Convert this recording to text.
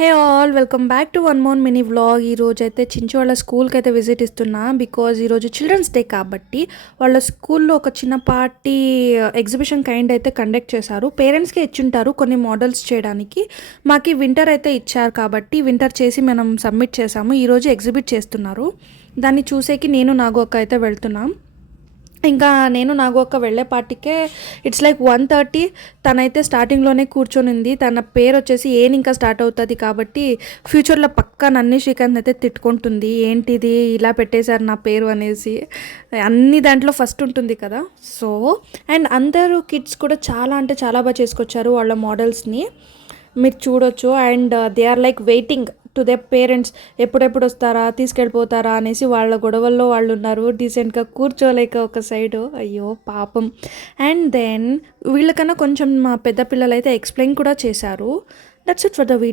Hey all welcome back to one more mini vlog. ఈరోజు అయితే చించు వాళ్ళ స్కూల్కి అయితే విజిట్ ఇస్తున్నా. బికాజ్ ఈరోజు చిల్డ్రన్స్ డే కాబట్టి వాళ్ళ స్కూల్లో ఒక చిన్నపాటి ఎగ్జిబిషన్ కైండ్ అయితే కండక్ట్ చేశారు. పేరెంట్స్కి ఇచ్చుంటారు కొన్ని మోడల్స్ చేయడానికి. మాకు వింటర్ అయితే ఇచ్చారు కాబట్టి వింటర్ చేసి మనం సబ్మిట్ చేసాము. ఈరోజు ఎగ్జిబిట్ చేస్తున్నారు. దాన్ని చూసేకి నేను నాగోక్క అయితే వెళ్తున్నాం. ఇంకా నేను నాగోక్క వెళ్ళే పాటికే ఇట్స్ లైక్ 1:30. తనైతే స్టార్టింగ్లోనే కూర్చొనింది. తన పేరు వచ్చేసి ఏన్ ఇంకా స్టార్ట్ అవుతుంది కాబట్టి ఫ్యూచర్లో పక్కా నన్ని శ్రీకాంత్ అయితే తిట్టుకుంటుంది, ఏంటిది ఇలా పెట్టేశారు నా పేరు అనేసి. అన్ని దాంట్లో ఫస్ట్ ఉంటుంది కదా. సో అండ్ అందరూ కిడ్స్ కూడా చాలా అంటే చాలా బాగా చేసుకొచ్చారు వాళ్ళ మోడల్స్ని, మీరు చూడొచ్చు. And they are like waiting to their parents, ఎప్పుడెప్పుడు వస్తారా తీసుకెళ్ళిపోతారా అనేసి వాళ్ళ గొడవల్లో వాళ్ళు ఉన్నారు. డీసెంట్గా కూర్చోలేక ఒక సైడు, అయ్యో పాపం. అండ్ దెన్ వీళ్ళకన్నా కొంచెం మా పెద్ద పిల్లలు అయితే ఎక్స్ప్లెయిన్ కూడా చేశారు. That's it for the video.